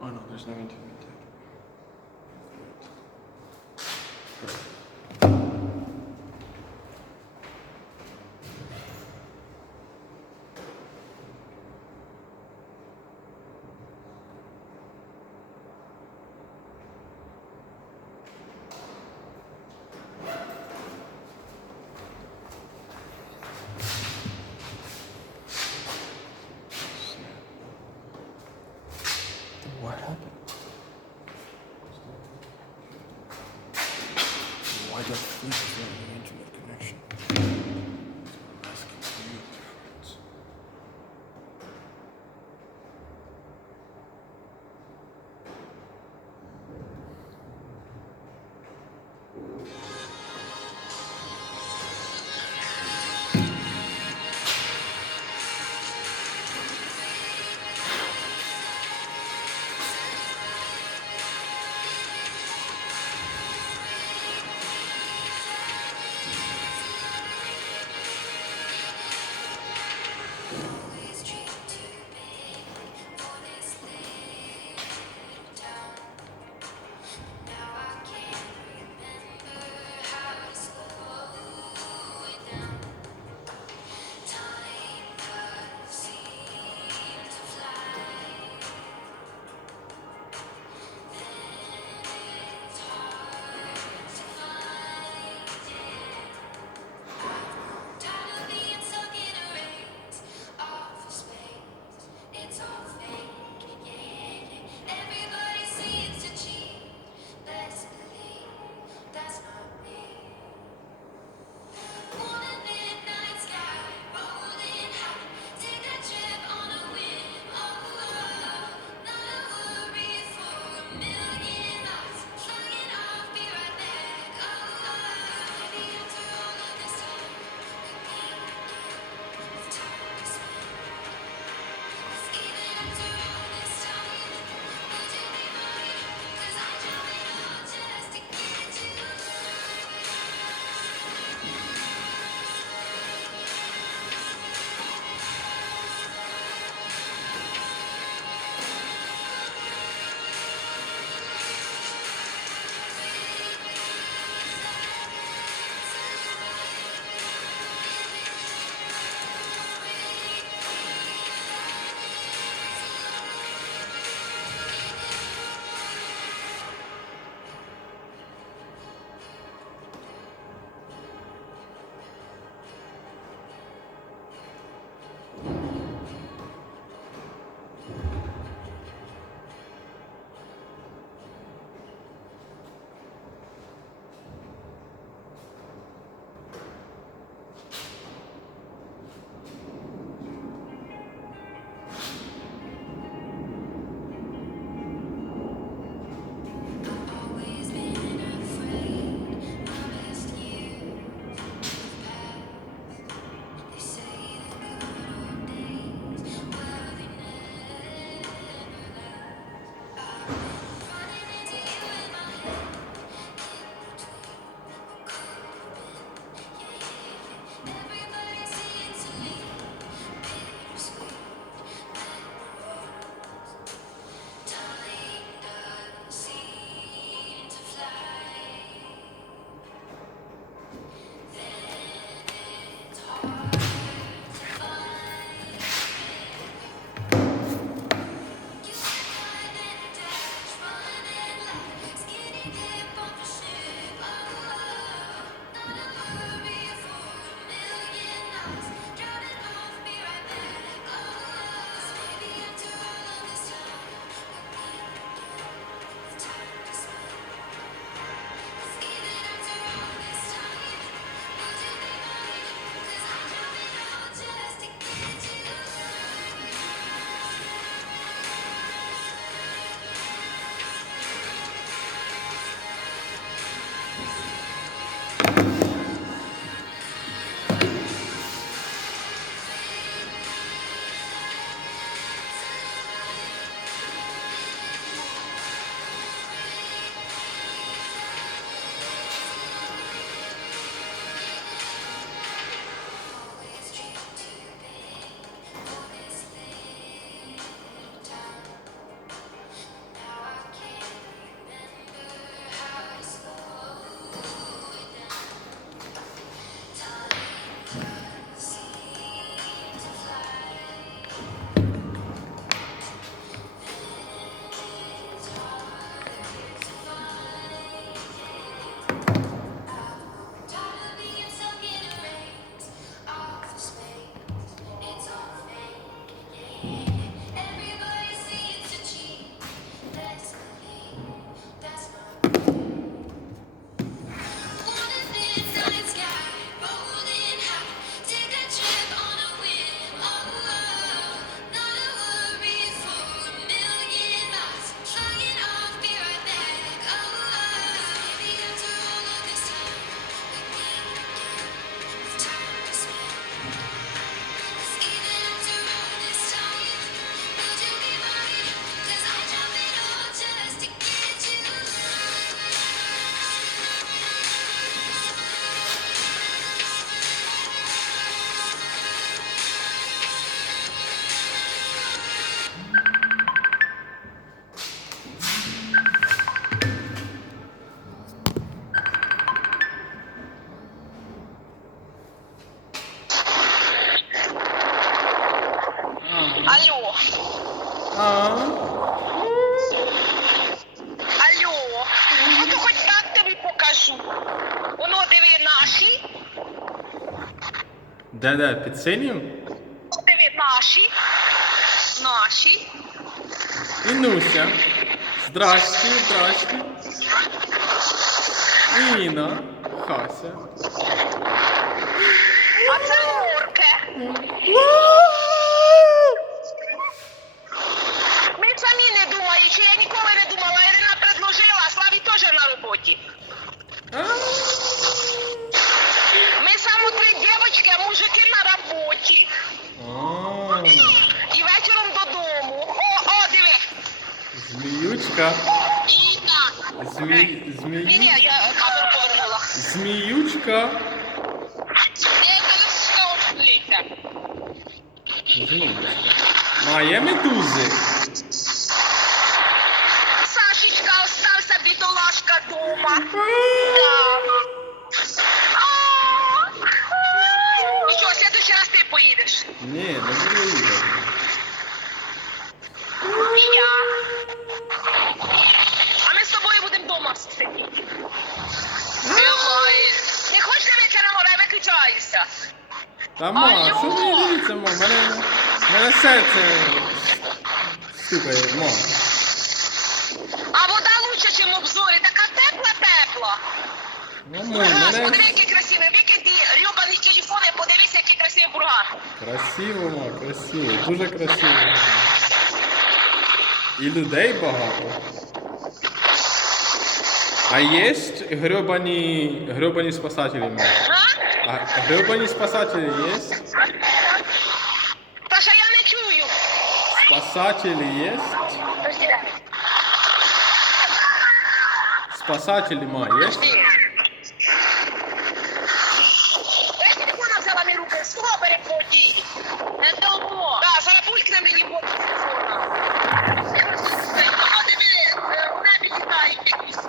Oh no, there's no internet there. What happened? Why do I think there's no internet connection? I'm asking you difference. Де? Під синім? Диви, наші. Наші. Інуся. Здрасте. Інна. Хася. А це Морке. Ми самі не думаючи, я ніколи не думала. Ірина предложила, а Славі теж на роботі. Ми саме 3 дівчатки, а мужики на роботі. І вечором додому. О, диви. Зміючка. Інна. Ні, я камеру повернула. Зміючка. Має медузи. Сашечка остався бідолашка дома. Нічого, в следующий раз ти поїдеш. Ні, не буду їхати. І я. А ми з тобою будемо вдома сидіти. Не хочеш дивитися на море, я виключаюся. Та ма, що ви дивіться, ма? Мене серце стукає, ма. А вода лучше, ніж в обзорі, така тепла-тепла. Ну, мене... Подиви, які красиві, викиди рюбані телефони, подивися, який красивий бургар. Красиво, ма, красиво, дуже красиво. І людей багато. А є гребані спасателі, ма? А гребані спасателі є? Саша, я не чую. Спасателі є? Спасателі, ма, є? Вона взяла мій руки, слово переході. Не толко. Так, зараз булькне мені в воду телефона. Диви, у небі літають якісь.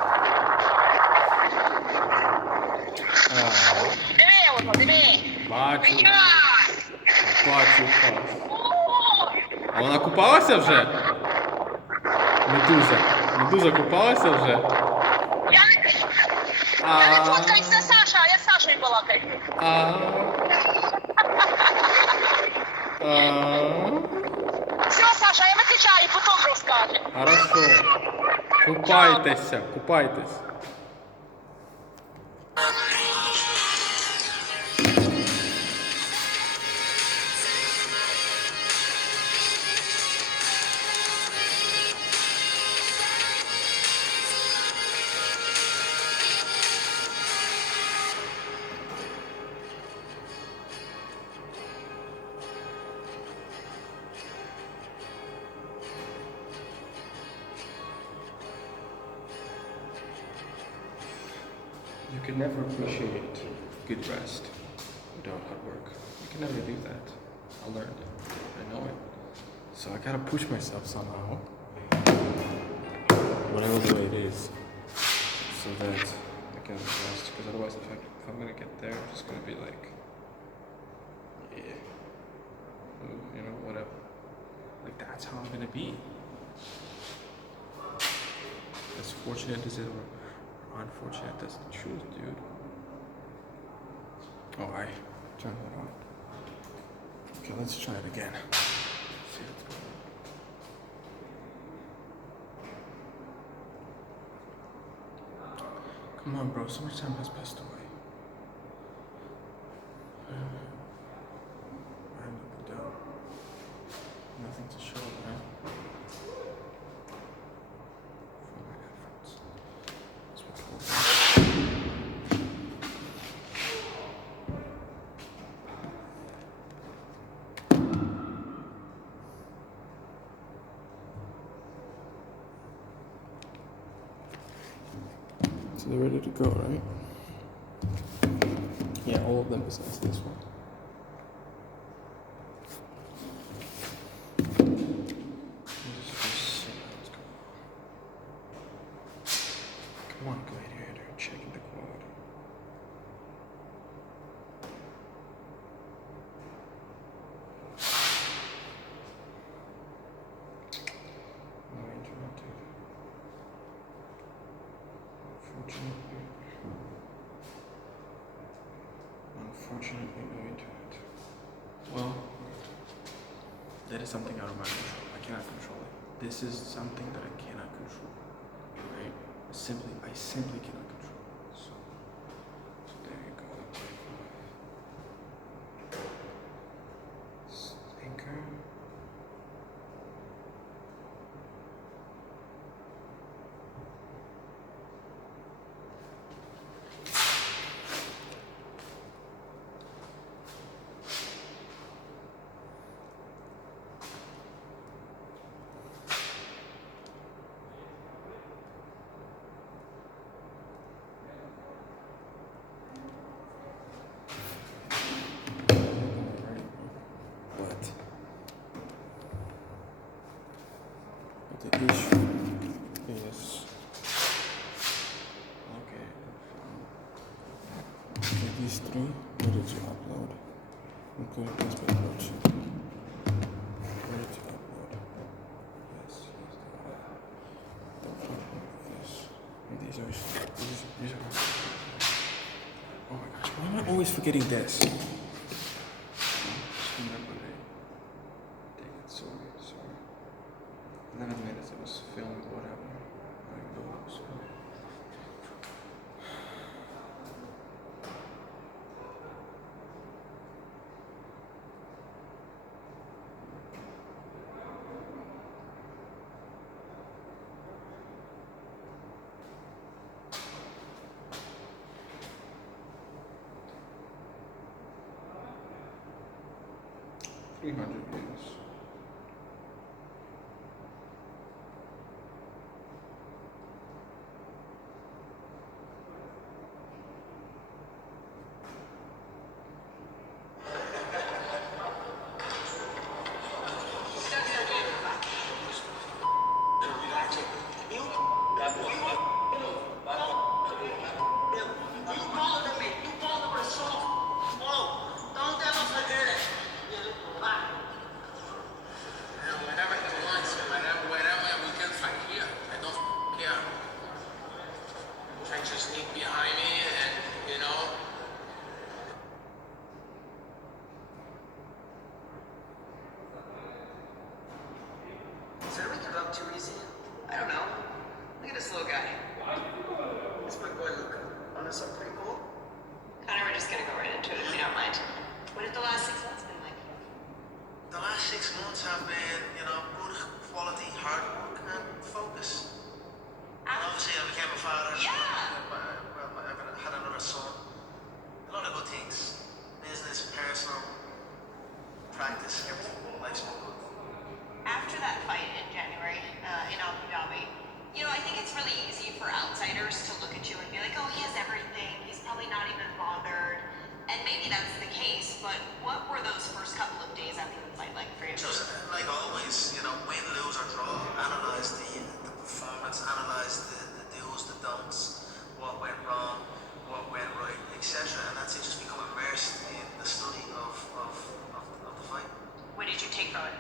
Диви воно, диви. Бачу, Я. бачу, хас. О! А вона купалася вже? Медуза купалася вже? Я не фоткайся, Саша, я з Сашою балакаю. Все, Саша, я виключаю, потім розкажу. Хорошо. Купайтесь. You can never appreciate good rest without hard work. You can never do that. I learned it. I know it. So I gotta push myself somehow. Whatever the way it is. So that I can rest. Because otherwise if I'm gonna get there, I'm just gonna be like, yeah. You know, whatever. Like that's how I'm gonna be. As fortunate as it or unfortunate, that's the truth, dude. Oh, I turned that on. Okay, let's try it again. See what's going on. Come on, bro. So much time has passed away. I'm looking down. Nothing to show, man. For my efforts. That's what told me. So they're ready to go, right? Yeah, all of them besides this one. Come on, gladiator, checking the quality. No interrupted. Unfortunately, no internet. That is something out of my control. I cannot control it. This is something that I cannot control. Right? I simply cannot control it. So there you go. Anchor. But the issue is okay, these three, ready to upload. Including this production. Ready to upload. Yes. And these are oh my gosh, why am I always forgetting this? Just remember it. Dang it, sorry. 11 minutes it was filmed, whatever. I don't know. So. $300 views. Too easy? I don't know. Look at this little guy. It's my boy Luca. Oh, that's so pretty cool. Connor, we're just gonna go right into it if you don't mind. What have the last 6 months been like? The last 6 months have been, good quality hard work and focus. And obviously I became a father. Yeah! I had another son. A lot of good things. Business, personal, practice, everything. Life's been good. After that fight in January in Abu Dhabi, I think it's really easy for outsiders to look at you and be like, oh, he has everything. He's probably not even bothered. And maybe that's the case, but what were those first couple of days after the fight like for you? Just like always, win, lose or draw, analyze the performance, analyze the do's, the don'ts, what went wrong, what went right, etc. And that's it, just become immersed in the study of the fight. What did you take from it?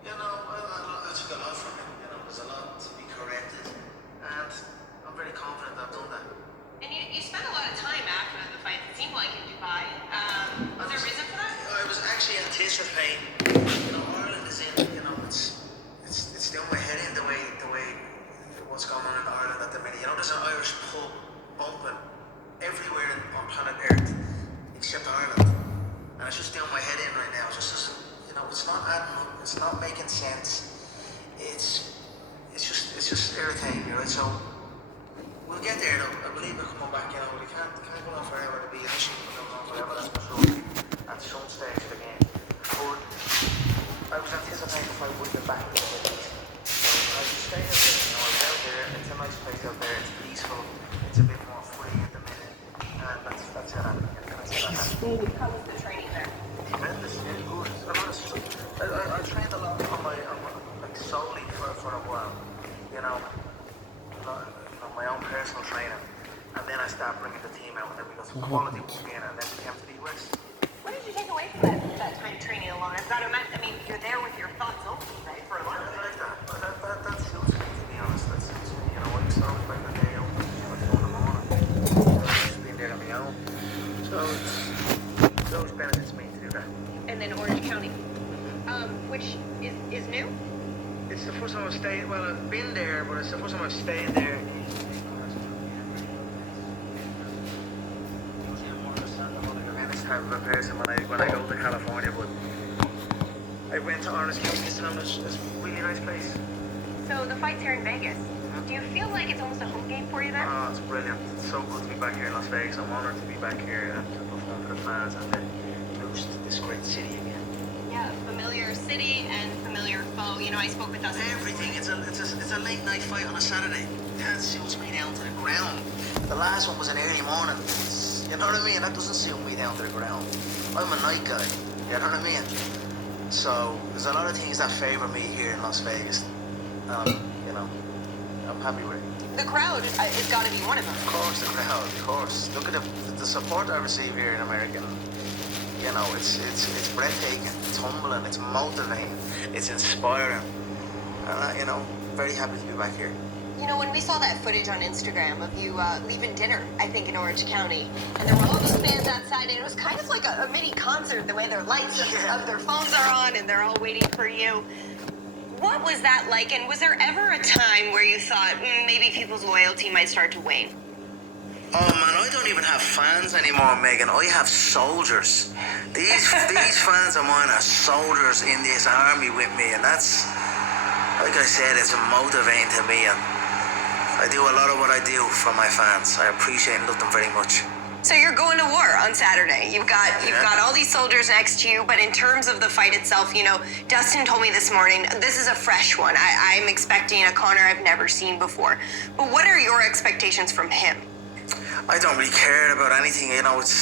I took a lot from it. There's a lot to be corrected, and I'm very confident I've done that. And you spent a lot of time after the fight, it seemed like, in Dubai. Was there a reason for that? I was actually anticipating. Ireland is in. It's doing my head in the way what's going on in Ireland at the minute. There's an Irish pub bumping everywhere on planet Earth except Ireland, and it's just doing my head in right now. It's not adding up. It's not making sense. It's just irritating me, right? So we'll get there though. I believe we're coming back. We can't go on forever. It'll be an issue going on forever. That's for sure. At some stage of the game, but I was anticipating if I would get back into the Middle East. So I was staying out there. I was out there. It's a nice place out there. It's peaceful. It's a bit more free at the minute, and that's how How was the training there? tremendous, yeah, good. I trained a lot solely for a while, my own personal training, and then I started bringing the team out, and then we got some quality work in, and then we came to the US. What did you take away from that time training alone? You're there with your thoughts open, right, for a lot of it. I like that, but that suits me, to be honest. That suits me. I just always like the day out, in the morning, just being there on my own. So it always benefits me to do that. And then Orange County. Which the first time I've stayed there. This type of a person when I go to California, but I went to Orange County this time. It's a really nice place. So the fight's here in Vegas. Do you feel like it's almost a home game for you there? Oh, it's brilliant. It's so good to be back here in Las Vegas. I'm honored to be back here and to perform for the fans and to boost this great city again. Yeah, familiar city and familiar foe. You know, I spoke with Dustin. Everything. It's a late night fight on a Saturday. That suits me down to the ground. The last one was an early morning. You know what I mean? That doesn't suit me down to the ground. I'm a night guy. You know what I mean? So there's a lot of things that favor me here in Las Vegas. You know, I'm happy with it. The crowd has got to be one of them. Of course, the crowd. Of course. Look at the support I receive here in America. You know, it's breathtaking. It's humbling. It's motivating. It's inspiring. You know, very happy to be back here. You know, when we saw that footage on Instagram of you leaving dinner, I think in Orange County, and there were all those fans outside, and it was kind of like a mini concert, the way their lights of their phones are on, and they're all waiting for you. What was that like, and was there ever a time where you thought maybe people's loyalty might start to wane? Oh man, I don't even have fans anymore, Megan. I have soldiers. These fans of mine are soldiers in this army with me, and that's, like I said, it's motivating to me, and I do a lot of what I do for my fans. I appreciate and love them very much. So you're going to war on Saturday. You've got all these soldiers next to you, but in terms of the fight itself, you know, Dustin told me this morning, this is a fresh one. I'm expecting a Conor I've never seen before. But what are your expectations from him? I don't really care about anything, you know, it's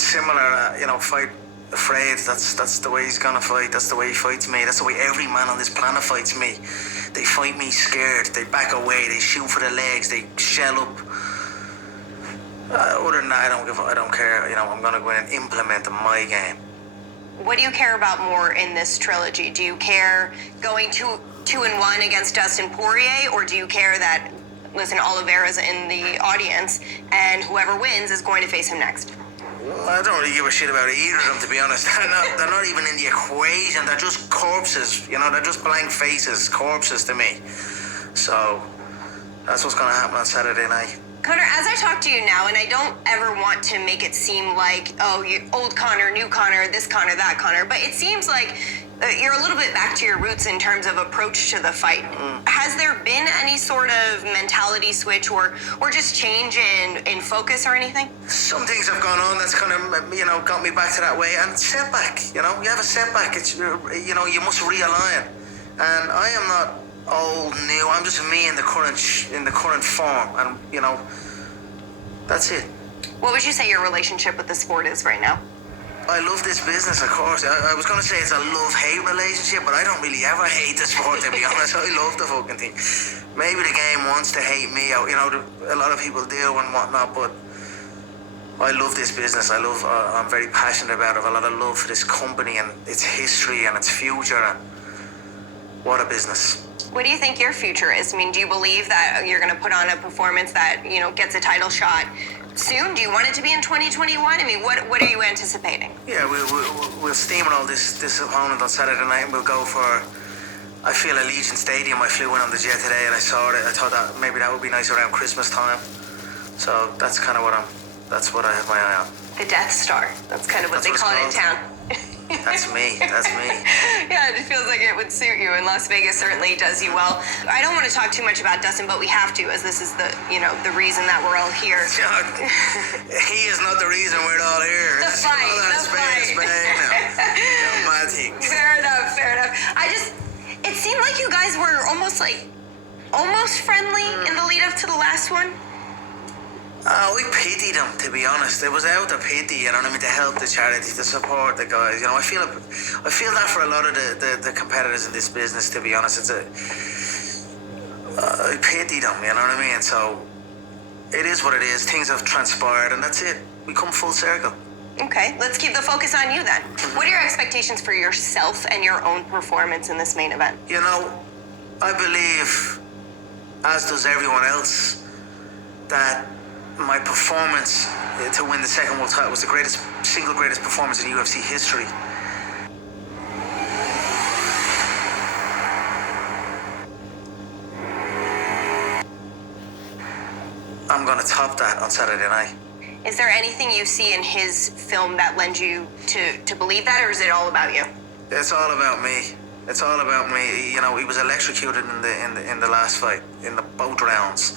similar, you know, fight afraid. That's the way he's gonna fight. That's the way he fights me. That's the way every man on this planet fights me. They fight me scared. They back away. They shoot for the legs. They shell up. Other than that, I don't care. You know, I'm gonna go in and implement my game. What do you care about more in this trilogy? Do you care going 2-1 against Dustin Poirier, or do you care that, listen, Oliveira's in the audience and whoever wins is going to face him next? I don't really give a shit about either of them, to be honest. They're not even in the equation. They're just corpses. You know, they're just blank faces, corpses to me. So that's what's gonna happen on Saturday night. Conor, as I talk to you now, and I don't ever want to make it seem like, oh, you old Conor, new Conor, this Conor, that Conor, but it seems like you're a little bit back to your roots in terms of approach to the fight. Has there been any sort of mentality switch or just change in focus or anything? Some things have gone on that's kind of, you know, got me back to that way. And setback, you know, you have a setback. It's, you know, you must realign. And I am not old, new. I'm just me in the current form. And, you know, that's it. What would you say your relationship with the sport is right now? I love this business, of course. I was going to say it's a love-hate relationship, but I don't really ever hate the sport, to be honest. I love the fucking thing. Maybe the game wants to hate me out, you know, a lot of people do and whatnot, but I love this business. I'm very passionate about it. I have a lot of love for this company and its history and its future. And what a business. What do you think your future is? I mean, do you believe that you're going to put on a performance that, you know, gets a title shot soon? Do you want it to be in 2021? I mean, what are you anticipating? Yeah, we'll steamroll this opponent on Saturday night, and we'll go for, I feel, Allegiant Stadium. I flew in on the jet today and I saw it. I thought that maybe that would be nice around Christmas time. So that's kind of that's what I have my eye on. The Death Star. That's kind of what they call it in town. That's me. Yeah, it feels like it would suit you, and Las Vegas certainly does you well. I don't want to talk too much about Dustin, but we have to, as this is the reason that we're all here. He is not the reason we're all here. The fight. My thing. Fair enough. It seemed like you guys were almost friendly in the lead up to the last one. We pitied him, to be honest. It was out of pity, you know what I mean, to help the charity, to support the guys. You know, I feel that for a lot of the competitors in this business, to be honest. I pitied them, you know what I mean? So it is what it is. Things have transpired, and that's it. We come full circle. Okay, let's keep the focus on you then. What are your expectations for yourself and your own performance in this main event? You know, I believe, as does everyone else, that my performance to win the second world title was the single greatest performance in UFC history. I'm going to top that on Saturday night. Is there anything you see in his film that lends you to believe that, or is it all about you? It's all about me. It's all about me. You know, he was electrocuted in the last fight, in the both rounds.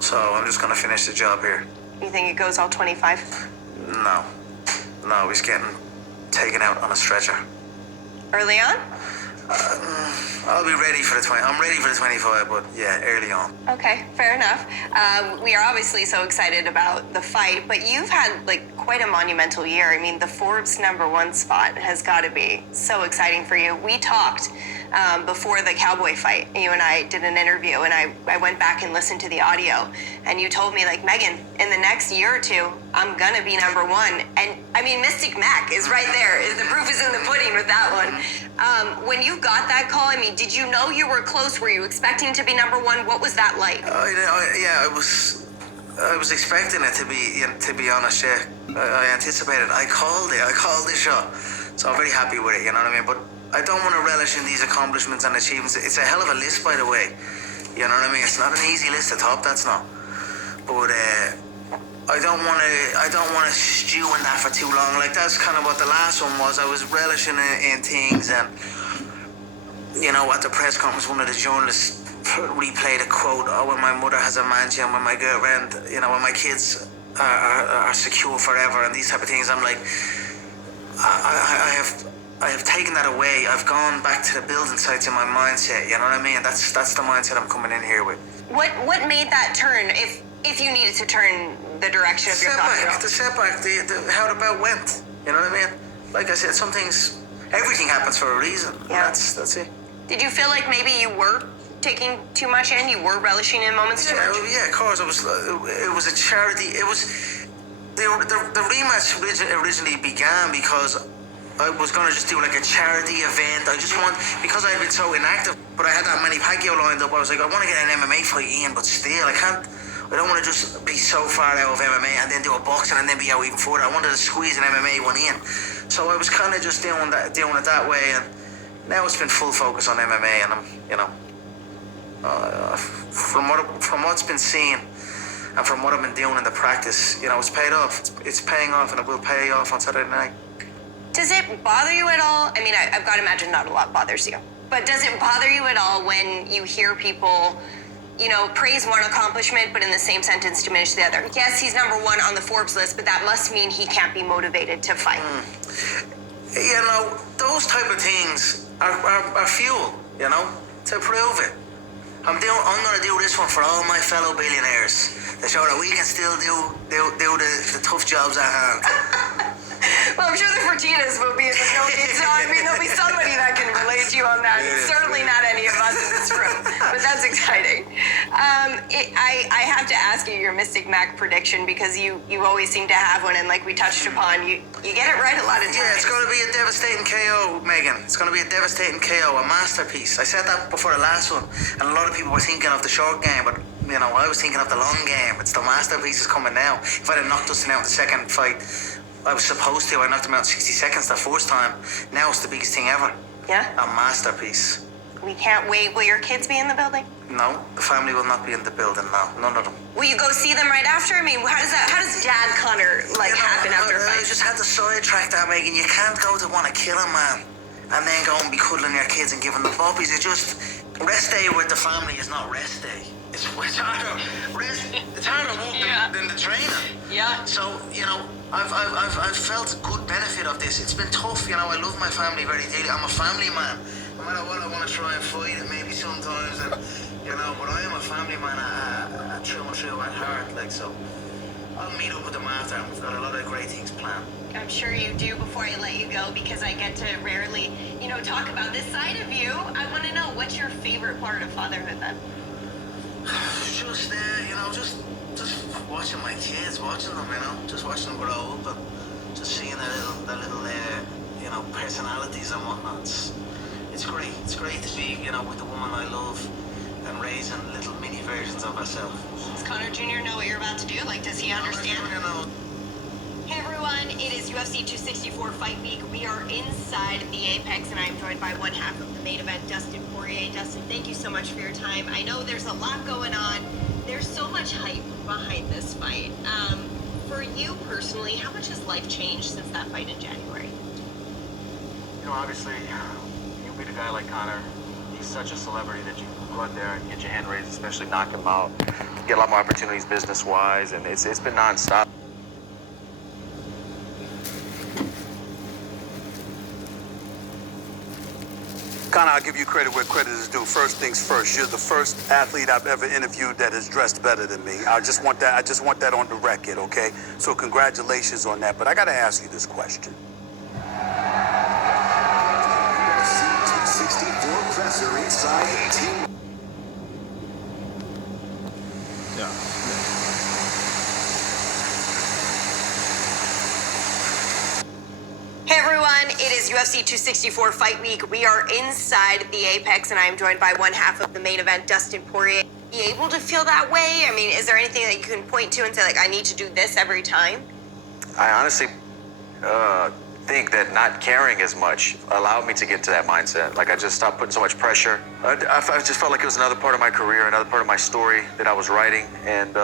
So I'm just going to finish the job here. You think it goes all 25? No. No, he's getting taken out on a stretcher. Early on? I'll be ready for the 20. I'm ready for the 25, but yeah, early on. Okay, fair enough. We are obviously so excited about the fight, but you've had like quite a monumental year. I mean, the Forbes #1 spot has got to be so exciting for you. We talked before the Cowboy fight. You and I did an interview, and I went back and listened to the audio, and you told me, like, Megan, in the next year or two, I'm gonna be #1. And I mean, Mystic Mac is right there. The proof is in the pudding with that one. When you got that call, I mean, did you know you were close? Were you expecting to be #1? What was that like? Yeah, I was expecting it to be honest. Yeah, I anticipated. I called the shot, so I'm very happy with it. You know what I mean? But I don't want to relish in these accomplishments and achievements. It's a hell of a list, by the way. You know what I mean? It's not an easy list to top. That's not. But I don't want to stew in that for too long. Like, that's kind of what the last one was. I was relishing in things, and you know, at the press conference, one of the journalists replayed a quote: "Oh, when my mother has a mansion, when my girlfriend, you know, when my kids are secure forever," and these type of things. I'm like, I have taken that away. I've gone back to the building sites in my mindset. You know what I mean? That's the mindset I'm coming in here with. What made that turn? If you needed to turn the direction of your thoughts? The setback, how the belt went. You know what I mean? Like I said, some things, everything happens for a reason. Yeah. That's it. Did you feel like maybe you were taking too much in? You were relishing in moments too much? Yeah, of course. It was a charity. It was the rematch originally began because I was gonna just do like a charity event. Because I'd been so inactive, but I had that many Pacquiao lined up. I was like, I want to get an MMA fight in, but still, I don't want to just be so far out of MMA and then do a boxing and then be out even further. I wanted to squeeze an MMA one in, so I was kind of just doing it that way. And now it's been full focus on MMA, and I'm, you know, from what's been seen and from what I've been doing in the practice, you know, it's paid off. It's paying off, and it will pay off on Saturday night. Does it bother you at all? I mean, I've got to imagine not a lot bothers you. But does it bother you at all when you hear people, you know, praise one accomplishment, but in the same sentence diminish the other? Yes, he's #1 on the Forbes list, but that must mean he can't be motivated to fight. You know, those type of things are fuel, you know, to prove it. I'm going to do this one for all my fellow billionaires to show that we can still do the tough jobs at hand. Well, I'm sure the Fertitas will be in the building, so I mean, there'll be somebody that can relate to you on that. It's certainly not any of us in this room, but that's exciting. I have to ask you your Mystic Mac prediction, because you always seem to have one, and like we touched upon, you get it right a lot of times. Yeah, it's going to be a devastating KO, Megan. It's going to be a devastating KO, a masterpiece. I said that before the last one, and a lot of people were thinking of the short game, but you know, I was thinking of the long game. It's the masterpiece is coming now. If I'd have knocked Dustin out in the second fight, I was supposed to. I knocked him out in 60 seconds the first time. Now it's the biggest thing ever. Yeah? A masterpiece. We can't wait. Will your kids be in the building? No, the family will not be in the building now. None of them. Will you go see them right after? I mean, how does Dad Connor happen after a fight? I just had to sidetrack that, Megan. You can't go to want to kill a man and then go and be cuddling your kids and giving them puppies. It's just, rest day with the family is not rest day. It's harder. It's harder work than the training. Yeah. So, you know, I've felt good benefit of this. It's been tough, you know. I love my family very dearly. I'm a family man. No matter what, I want to try and fight it maybe sometimes, and you know. But I am a family man through and through at heart. Like, so, I'll meet up with them after, and we've got a lot of great things planned. I'm sure you do. Before I let you go, because I get to rarely, you know, talk about this side of you, I want to know, what's your favorite part of fatherhood then? Just you know, just watching my kids, watching them, you know, just watching them grow up, and just seeing the little you know, personalities and whatnot. It's great. It's great to be, you know, with the woman I love and raising little mini versions of myself. Does Connor Jr. know what you're about to do? Like, does he understand? You know. Hey everyone, it is UFC 264 Fight Week. We are inside the Apex, and I am joined by one half of the main event, Dustin Poirier. Dustin, thank you so much for your time. I know there's a lot going on. There's so much hype behind this fight. For you personally, how much has life changed since that fight in January? You know, obviously, you beat a guy like Conor. He's such a celebrity that you go out there and get your hand raised, especially knock him out. You get a lot more opportunities business-wise, and it's been nonstop. Conor, I'll give you credit where credit is due. First things first, you're the first athlete I've ever interviewed that has dressed better than me. I just want that on the record, okay? So congratulations on that. But I gotta ask you this question. CT64 presser inside the team. Yeah. Hey everyone, it is UFC 264 Fight Week. We are inside the Apex and I am joined by one half of the main event, Dustin Poirier. Are you able to feel that way? I mean, is there anything that you can point to and say, like, I need to do this every time? I honestly think that not caring as much allowed me to get into that mindset. Like, I just stopped putting so much pressure. I just felt like it was another part of my career, another part of my story that I was writing, and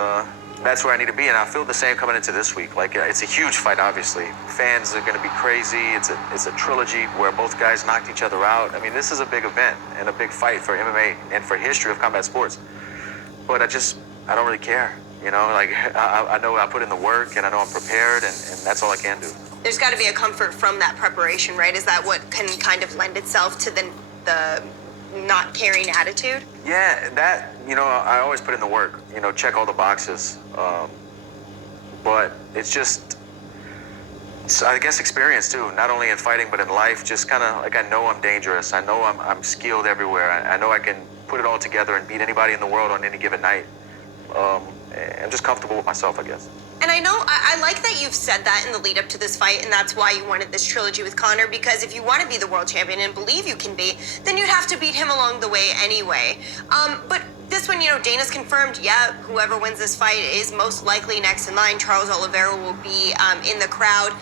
that's where I need to be. And I feel the same coming into this week. Like, it's a huge fight, obviously. Fans are going to be crazy. It's a trilogy where both guys knocked each other out. I mean, this is a big event and a big fight for MMA and for history of combat sports. But I don't really care. You know, like, I know I put in the work and I know I'm prepared, and that's all I can do. There's got to be a comfort from that preparation, right? Is that what can kind of lend itself to the not caring attitude? Yeah, that, you know, I always put in the work, you know, check all the boxes. But it's just, I guess, experience too, not only in fighting, but in life. Just kind of like, I know I'm dangerous. I know I'm skilled everywhere. I know I can put it all together and beat anybody in the world on any given night. I'm just comfortable with myself, I guess. And I know, I like that you've said that in the lead up to this fight, and that's why you wanted this trilogy with Conor, because if you want to be the world champion and believe you can be, then you'd have to beat him along the way anyway. But this one, you know, Dana's confirmed, yeah, whoever wins this fight is most likely next in line. Charles Oliveira will be in the crowd.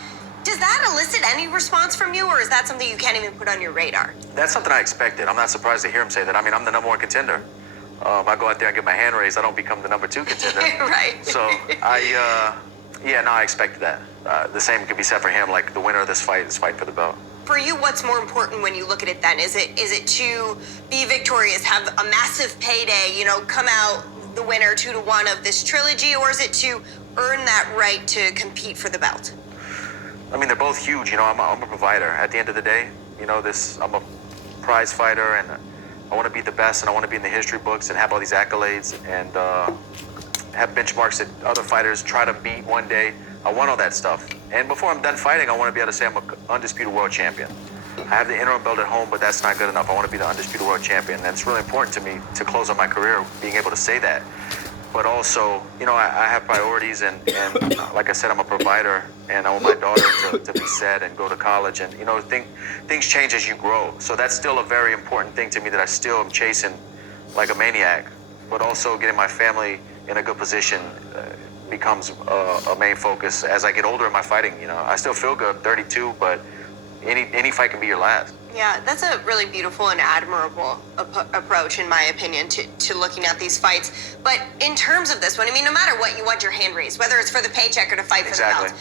Does that elicit any response from you, or is that something you can't even put on your radar? That's something I expected. I'm not surprised to hear him say that. I mean, I'm the #1 contender. I go out there and get my hand raised, I don't become the #2 contender. Right. So I expected that. The same could be said for him. Like, the winner of this fight is fight for the belt. For you, what's more important when you look at it then? Is it to be victorious, have a massive payday, you know, come out the winner 2-1 of this trilogy, or is it to earn that right to compete for the belt? I mean, they're both huge. You know, I'm a provider. At the end of the day, you know, I'm a prize fighter, and I want to be the best, and I want to be in the history books and have all these accolades and have benchmarks that other fighters try to beat one day. I want all that stuff. And before I'm done fighting, I want to be able to say I'm an undisputed world champion. I have the interim belt at home, but that's not good enough. I want to be the undisputed world champion. And it's really important to me to close on my career, being able to say that. But also, you know, I have priorities, and like I said, I'm a provider, and I want my daughter to be set and go to college. And, you know, things change as you grow. So that's still a very important thing to me, that I still am chasing like a maniac. But also getting my family in a good position becomes a main focus as I get older in my fighting. You know, I still feel good, 32, but any fight can be your last. Yeah, that's a really beautiful and admirable approach, in my opinion, to looking at these fights. But in terms of this one, I mean, no matter what, you want your hand raised, whether it's for the paycheck or to fight for the belt.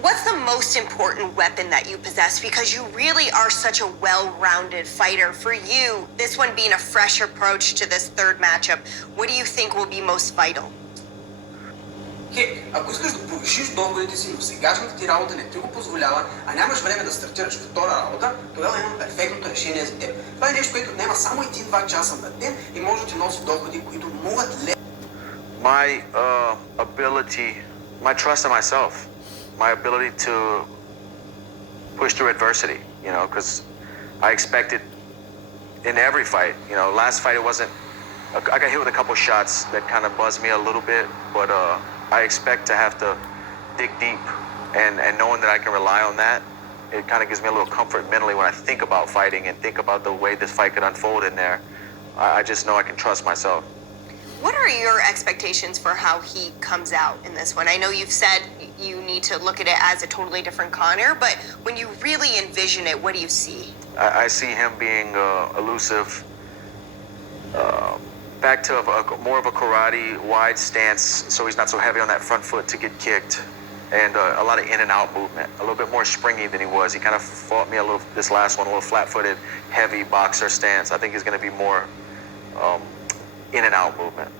What's the most important weapon that you possess? Because you really are such a well-rounded fighter. For you, this one being a fresh approach to this third matchup, what do you think will be most vital? Ако искаш да повишиш доходите си, но сегашната ти работа не ти го позволява, а нямаш време да стартираш втора работа, тогава имам перфектното решение за теб. Това е нещо, което отнема само 1-2 часа на ден и може да ти носи доходи, които могат My ability, my trust in myself, my ability to push through adversity, you know, because I expected in every fight, you know, last fight it wasn't, I got hit with a couple shots that kind of buzzed me a little bit, but I expect to have to dig deep, and knowing that I can rely on that, it kind of gives me a little comfort mentally when I think about fighting and think about the way this fight could unfold in there. I just know I can trust myself. What are your expectations for how he comes out in this one? I know you've said you need to look at it as a totally different Conor, but when you really envision it, what do you see? I see him being elusive, back to more of a karate wide stance, so he's not so heavy on that front foot to get kicked, and a lot of in and out movement, a little bit more springy than he was. He kind of fought me a little, this last one, a little flat-footed, heavy boxer stance. I think he's going to be more in and out movement.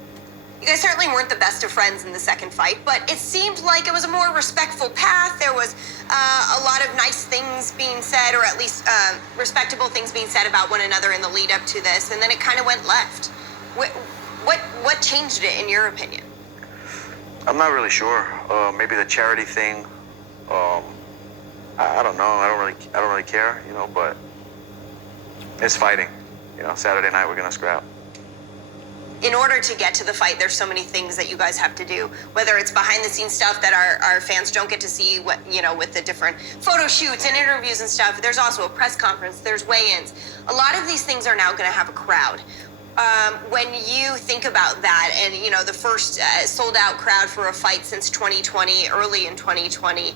You guys certainly weren't the best of friends in the second fight, but it seemed like it was a more respectful path. There was a lot of nice things being said, or at least respectable things being said about one another in the lead up to this, and then it kind of went left. What changed it, in your opinion? I'm not really sure. Maybe the charity thing. I don't know. I don't really care, you know. But it's fighting. You know, Saturday night we're gonna scrap. In order to get to the fight, there's so many things that you guys have to do, whether it's behind the scenes stuff that our fans don't get to see, what, you know, with the different photo shoots and interviews and stuff. There's also a press conference, there's weigh-ins. A lot of these things are now going to have a crowd. When you think about that, and you know, the first sold out crowd for a fight since 2020, early in 2020,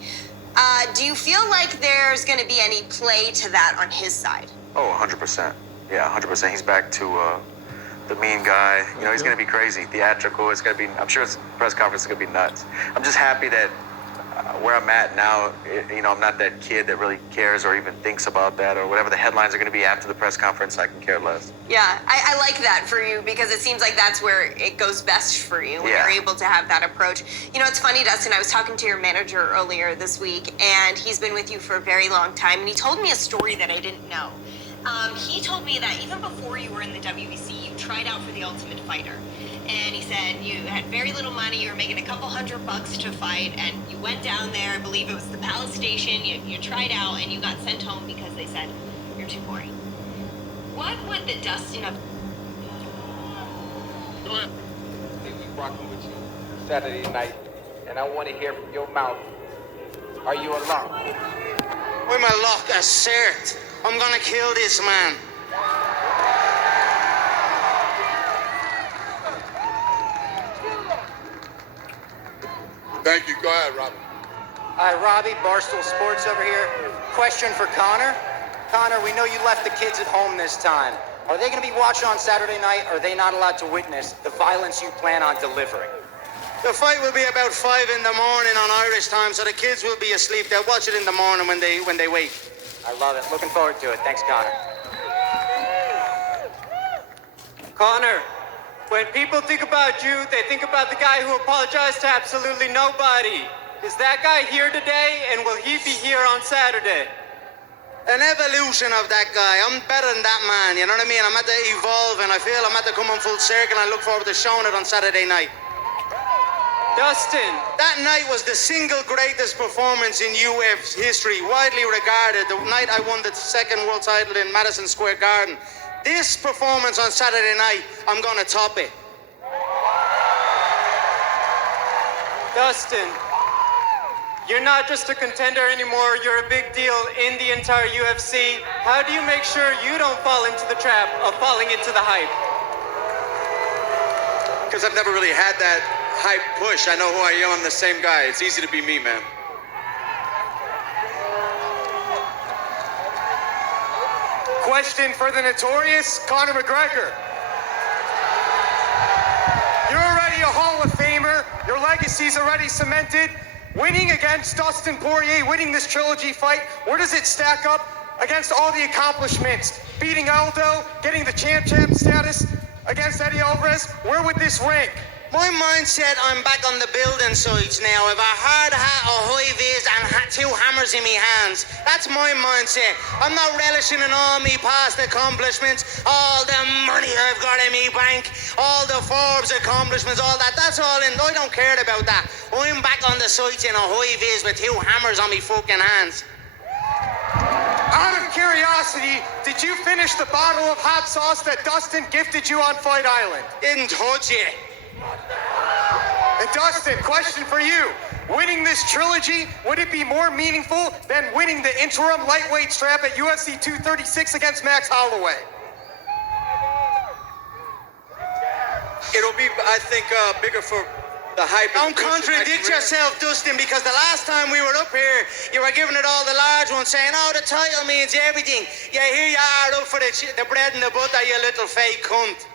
do you feel like there's going to be any play to that on his side? Oh, 100%. Yeah, 100%. He's back to the mean guy. You know, he's going to be crazy, theatrical. It's going to be, I'm sure his press conference is going to be nuts. I'm just happy that where I'm at now, you know, I'm not that kid that really cares or even thinks about that, or whatever the headlines are going to be after the press conference. I can care less. Yeah, I like that for you, because it seems like that's where it goes best for you, when you're able to have that approach. You know, it's funny, Dustin, I was talking to your manager earlier this week, and he's been with you for a very long time, and he told me a story that I didn't know. He told me that even before you were in the WBC, you tried out for the Ultimate Fighter. And he said you had very little money, you were making a couple $100 to fight, and you went down there, I believe it was the Palace Station, you tried out, and you got sent home because they said, you're too boring. What would the Dustin of... We'll be rocking with you Saturday night, and I want to hear from your mouth. Are you a lock? I'm a lock, a cert. I'm gonna kill this man. Thank you. Go ahead, Robbie. Hi, Robbie, Barstool Sports over here. Question for Connor. Connor, we know you left the kids at home this time. Are they going to be watching on Saturday night, or are they not allowed to witness the violence you plan on delivering? The fight will be about 5 in the morning on Irish time, so the kids will be asleep. They'll watch it in the morning when they wake. I love it. Looking forward to it. Thanks, Connor. Connor, when people think about you, they think about the guy who apologized to absolutely nobody. Is that guy here today, and will he be here on Saturday? An evolution of that guy. I'm better than that man, you know what I mean? I'm at the evolve, and I feel I'm at the coming full circle, and I look forward to showing it on Saturday night. Dustin. That night was the single greatest performance in UFC history, widely regarded. The night I won the second world title in Madison Square Garden. This performance on Saturday night, I'm gonna top it. Dustin, you're not just a contender anymore, you're a big deal in the entire UFC. How do you make sure you don't fall into the trap of falling into the hype? Because I've never really had that hype push. I know who I am. I'm the same guy. It's easy to be me, man. Question for the notorious Conor McGregor. You're already a Hall of Famer. Your legacy's already cemented. Winning against Dustin Poirier, winning this trilogy fight, where does it stack up against all the accomplishments? Beating Aldo, getting the champ status against Eddie Alvarez, where would this rank? My mindset, I'm back on the building sites now. I've a hard hat, a high vis, and 2 hammers in my hands. That's my mindset. I'm not relishing in all me past accomplishments, all the money I've got in me bank, all the Forbes accomplishments, all that. That's all in. I don't care about that. I'm back on the sites in a high vis with 2 hammers on me fucking hands. Out of curiosity, did you finish the bottle of hot sauce that Dustin gifted you on Fight Island? Didn't touch it. And Dustin, question for you. Winning this trilogy, would it be more meaningful than winning the interim lightweight strap at UFC 236 against Max Holloway? It'll be, I think, bigger for the hype. Don't contradict yourself, Dustin, because the last time we were up here, you were giving it all the large ones, saying, oh, the title means everything. Yeah, here you are up for the bread and the butter, you little fake cunt.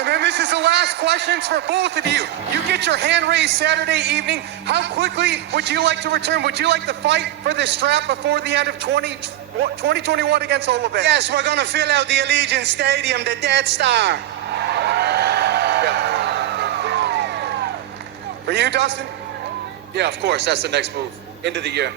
And then this is the last questions for both of you. You get your hand raised Saturday evening. How quickly would you like to return? Would you like to fight for this strap before the end of 2021 against Olivet? Yes, we're gonna fill out the Allegiant Stadium, the Death Star. For you, Dustin? Yeah, of course. That's the next move. End of the year.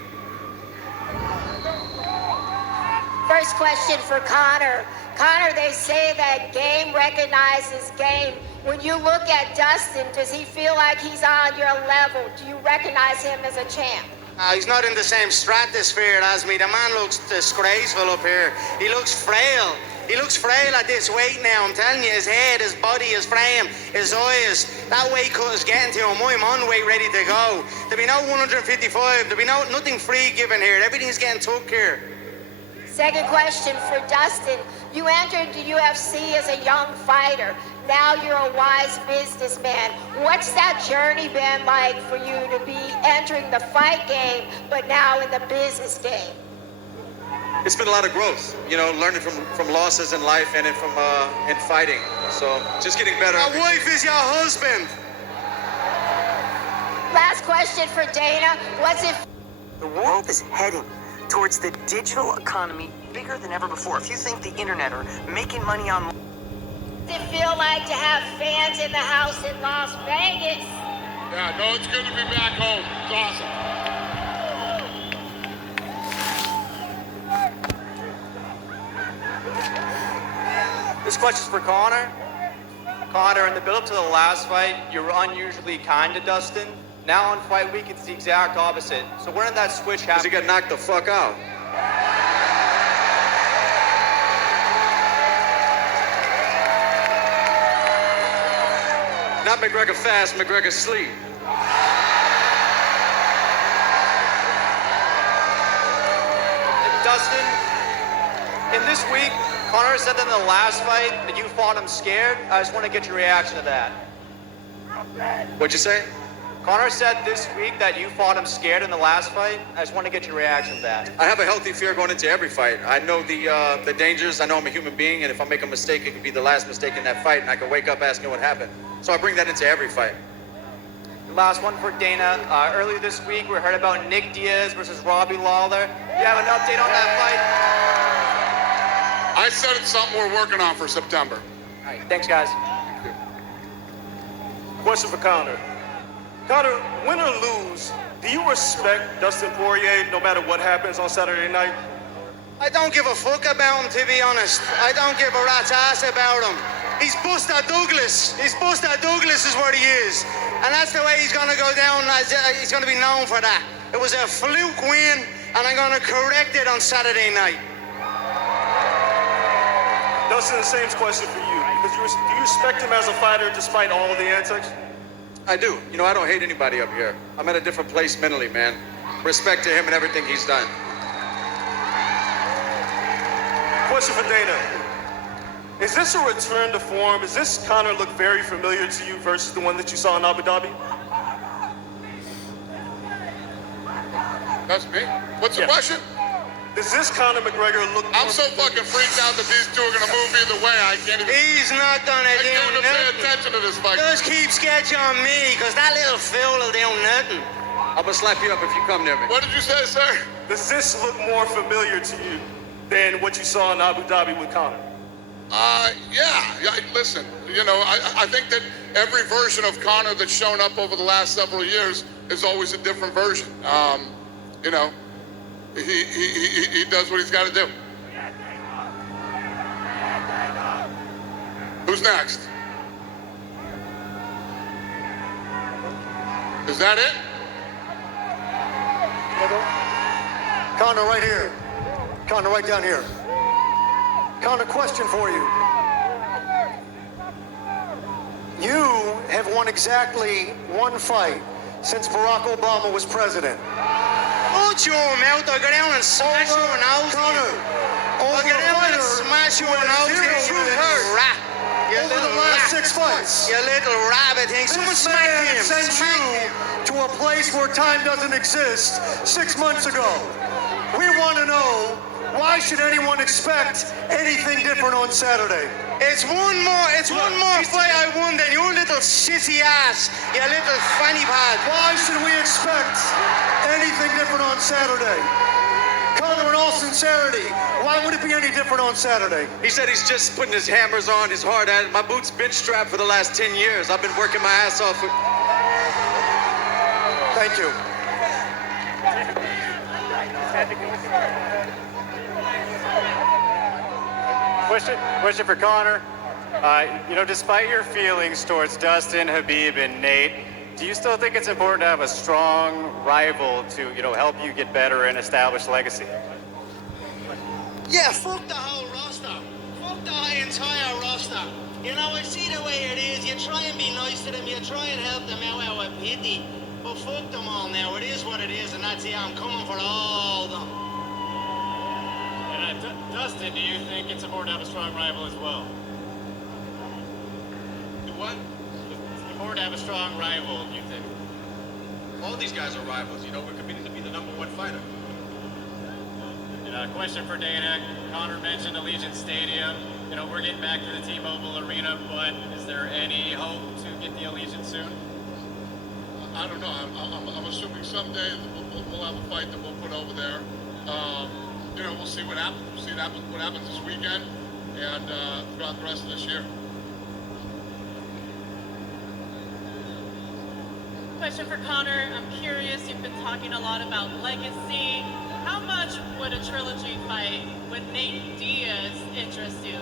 First question for Connor. Connor, they say that game recognizes game. When you look at Dustin, does he feel like he's on your level? Do you recognize him as a champ? He's not in the same stratosphere as me. The man looks disgraceful up here. He looks frail. He looks frail at this weight now. I'm telling you, his head, his body, his frame, his eyes. That weight cut is getting to him. I'm on weight ready to go. There'll be no 155. There'll be nothing free given here. Everything's getting took here. Second question for Dustin. You entered the UFC as a young fighter. Now you're a wise businessman. What's that journey been like for you to be entering the fight game, but now in the business game? It's been a lot of growth, you know, learning from losses in life and from in fighting. So just getting better. My wife is your husband. Last question for Dana. What's it? The world is heading towards the digital economy bigger than ever before. If you think the internet or making money on... Does it feel like to have fans in the house in Las Vegas? Yeah, no, it's good to be back home. It's awesome. This question's for Connor. Connor, in the build-up to the last fight, you were unusually kind to Dustin. Now on fight week, it's the exact opposite. So when did that switch happen? Because he got knocked the fuck out. Not McGregor fast, McGregor sleep. Dustin, in this week, Connor said that in the last fight that you fought him scared. I just want to get your reaction to that. What'd you say? Connor said this week that you fought him scared in the last fight. I just want to get your reaction to that. I have a healthy fear going into every fight. I know the dangers. I know I'm a human being, and if I make a mistake, it could be the last mistake in that fight, and I could wake up asking what happened. So I bring that into every fight. The last one for Dana. Earlier this week, we heard about Nick Diaz versus Robbie Lawler. You have an update on that fight? I said it's something we're working on for September. All right, thanks, guys. Question for Connor. Connor, win or lose, do you respect Dustin Poirier no matter what happens on Saturday night? I don't give a fuck about him, to be honest. I don't give a rat's ass about him. He's Buster Douglas. He's Buster Douglas is what he is. And that's the way he's going to go down. He's going to be known for that. It was a fluke win, and I'm going to correct it on Saturday night. Dustin, the same question for you. Do you respect him as a fighter despite all the antics? I do. You know, I don't hate anybody up here. I'm at a different place mentally, man. Respect to him and everything he's done. Question for Dana. Is this a return to form? Does this Connor look very familiar to you versus the one that you saw in Abu Dhabi? That's me? What's the question? Does this Conor McGregor look... I'm so fucking freaked out that these two are going to move either way. I can't even... He's not going to do I can't even pay nothing. attention to this fight. Just keep sketching on me, because that little fool will do nothing. I'm going to slap you up if you come near me. What did you say, sir? Does this look more familiar to you than what you saw in Abu Dhabi with Conor? Yeah. Listen, you know, I think that every version of Conor that's shown up over the last several years is always a different version. You know, he does what he's got to do. Who's next? Is that it? Conor, right here. Conor, right down here. Conor, question for you. You have won exactly one fight since Barack Obama was president. Shut your mouth, I'll go down and smash your nose. Conor, I'll go down and smash your nose. You little rat. You over little the last rat. 6 fights. You little rabbit thing. Someone This smack man him. sent Smack you him. to a place where time doesn't exist 6 months ago. We want to know Why should anyone expect anything different on Saturday? It's one more fight I won than your little sissy ass, you little fanny pad. Why should we expect anything different on Saturday? Conor, in all sincerity, why would it be any different on Saturday? He said he's just putting his hammers on, his hard at it. My boots been strapped for the last 10 years. I've been working my ass off. Thank you. Question for Conor. Despite your feelings towards Dustin, Habib, and Nate, do you still think it's important to have a strong rival to, help you get better and establish legacy? Yeah, fuck the whole roster. Fuck the entire roster. I see the way it is. You try and be nice to them. You try and help them out of pity. But fuck them all now. It is what it is, and that's it. I'm coming for all of them. Dustin, do you think it's important to have a strong rival as well? Do what? It's important to have a strong rival, do you think? All these guys are rivals. We're competing to be the #1 fighter. And a question for Dana. Conor mentioned Allegiant Stadium. We're getting back to the T-Mobile Arena, but is there any hope to get the Allegiant soon? I don't know. I'm assuming someday we'll have a fight that we'll put over there. We'll see what happens. We'll see what happens this weekend and throughout the rest of this year. Question for Conor. I'm curious, you've been talking a lot about legacy. How much would a trilogy fight with Nate Diaz interest you?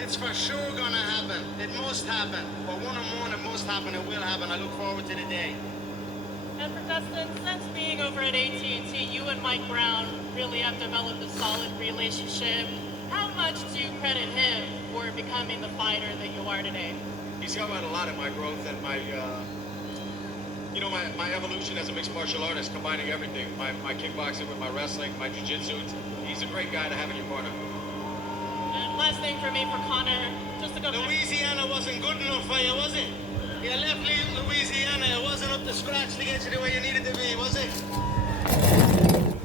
It's for sure gonna happen. It must happen. For one-on-one, it must happen. It will happen. I look forward to the day. And for Dustin, since being over at AT&T, you and Mike Brown really have developed a solid relationship. How much do you credit him for becoming the fighter that you are today? He's helped out a lot in my growth and my evolution as a mixed martial artist, combining everything. My kickboxing with my wrestling, my jiu-jitsu. He's a great guy to have in your corner. And last thing for me, for Conor, just to go back. Louisiana wasn't good enough for you, was it? You left Louisiana. It wasn't up to scratch to get you the way you needed to be, was it?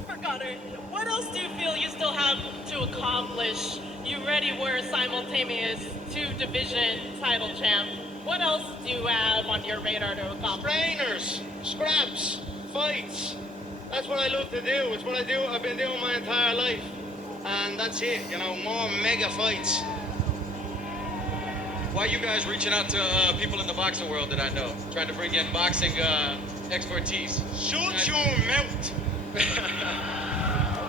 For Conor, what else do you feel you still have to accomplish? You already were simultaneous 2-division title champ. What else do you have on your radar to accomplish? Trainers, scraps, fights. That's what I love to do. It's what I do. I've been doing my entire life. And that's it, more mega fights. Why are you guys reaching out to people in the boxing world that I know? Trying to bring in boxing expertise. Shut your mouth!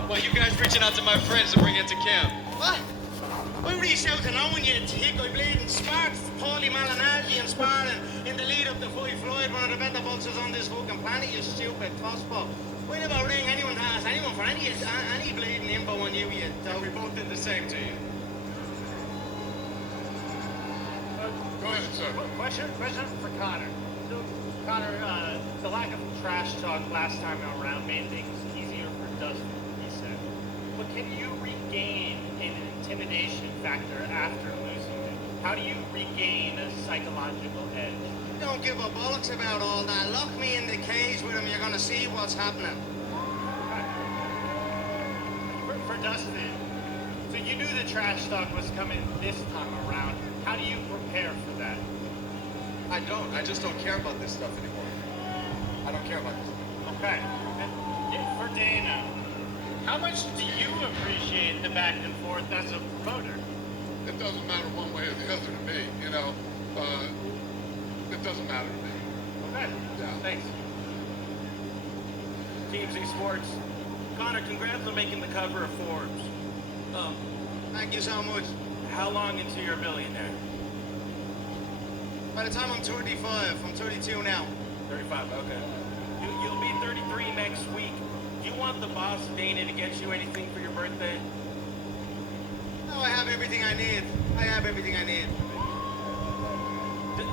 Why are you guys reaching out to my friends to bring into camp? What? I reached out to no one, you tick. I played in sparks, Paulie Malignaggi and sparring in the lead up to Fight Floyd, one of the better boxers on this fucking planet, you stupid tosspot. We never ring anyone to ask anyone for any bleeding info on you, you dope. We both did the same to you. Go ahead, sir. Question for Conor. So, Conor, the lack of trash talk last time around made things easier for Dustin, he said. But can you regain an intimidation factor after losing it? How do you regain a psychological edge? Don't give a bollocks about all that. Lock me in the cage with him, you're gonna see what's happening. For Dustin, so you knew the trash talk was coming this time around. How do you prepare for that? I don't. I just don't care about this stuff anymore. I don't care about this stuff. Okay. And for Dana, how much do you appreciate the back and forth as a promoter? It doesn't matter one way or the other to me, it doesn't matter to me. Okay. Yeah. Thanks. Team Z Sports. Conor, congrats on making the cover of Forbes. Thank you so much. How long until you're a millionaire? By the time I'm 35, I'm 32 now. 35, okay. You'll be 33 next week. Do you want the boss, Dana, to get you anything for your birthday? No, I have everything I need. I have everything I need.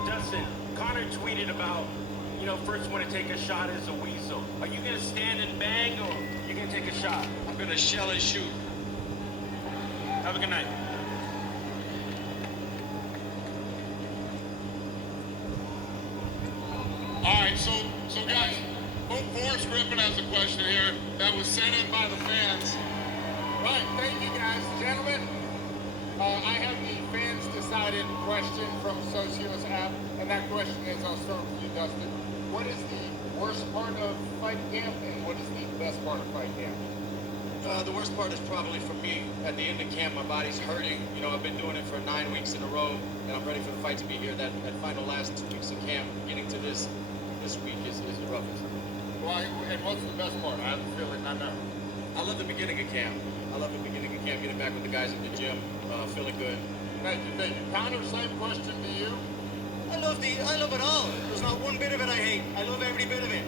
Dustin, Conor tweeted about, first want to take a shot as a weasel. Are you going to stand and bang, or you going to take a shot? I'm going to shell and shoot. Have a good night. All right, so guys, Forrest Griffin has a question here that was sent in by the fans. Right, thank you guys. Gentlemen, I have the fans decided question from Socios app, and that question is, I'll start with you, Dustin. What is the worst part of fight camp, and what is the best part of fight camp? The worst part is probably for me. At the end of camp, my body's hurting. You know, I've been doing it for 9 weeks in a row, and I'm ready for the fight to be here. That final last 2 weeks of camp, getting to this week is the roughest. Well, and what's the best part? I have a feeling I know. I love the beginning of camp. I love the beginning of camp, getting back with the guys in the gym, feeling good. Thank you, thank you. Connor, same question to you. I love it all. There's not one bit of it I hate. I love every bit of it.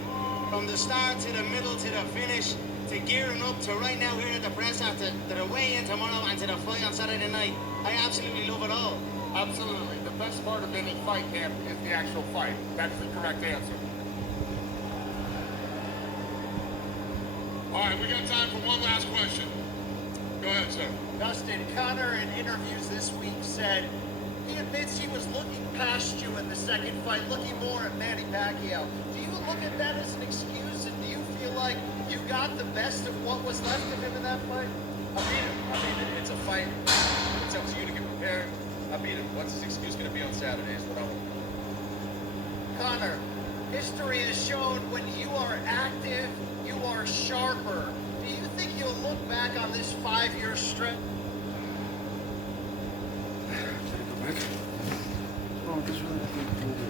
From the start to the middle to the finish to gearing up to right now here at the press after the weigh-in tomorrow and to the fight on Saturday night. I absolutely love it all. Absolutely. The best part of any fight camp is the actual fight. That's the correct answer. All right, we got time for one last question. Go ahead, sir. Dustin, Connor in interviews this week said he admits he was looking past you in the second fight, looking more at Manny Pacquiao. Do you look at that as an excuse, and do you feel like you got the best of what was left of him in that fight? I beat him. I mean, it's a fight. It's up to you to get prepared. I beat him. What's his excuse going to be on Saturday is what I want. Connor, history has shown when you are active, you are sharper. Do you think you'll look back on this 5-year stretch? Oh, there's really nothing to do with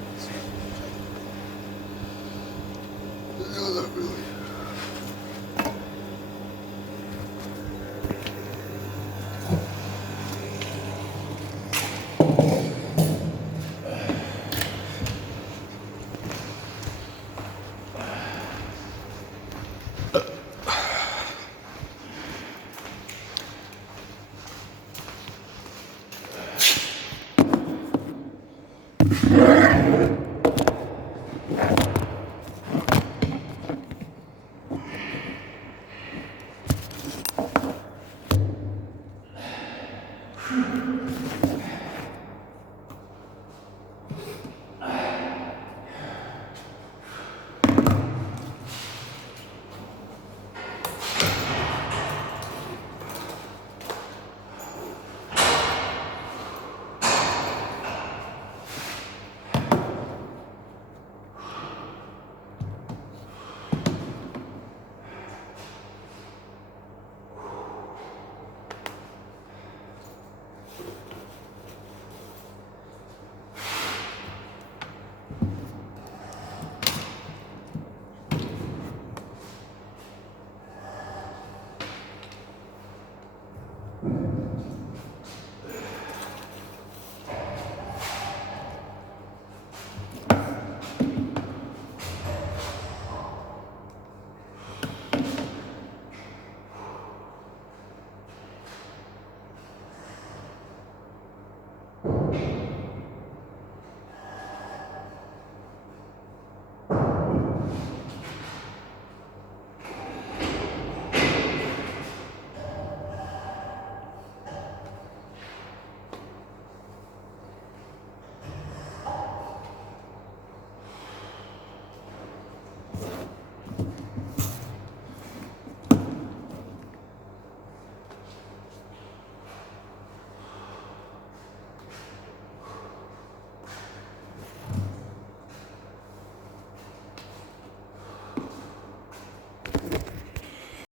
it. No, not really. Champion.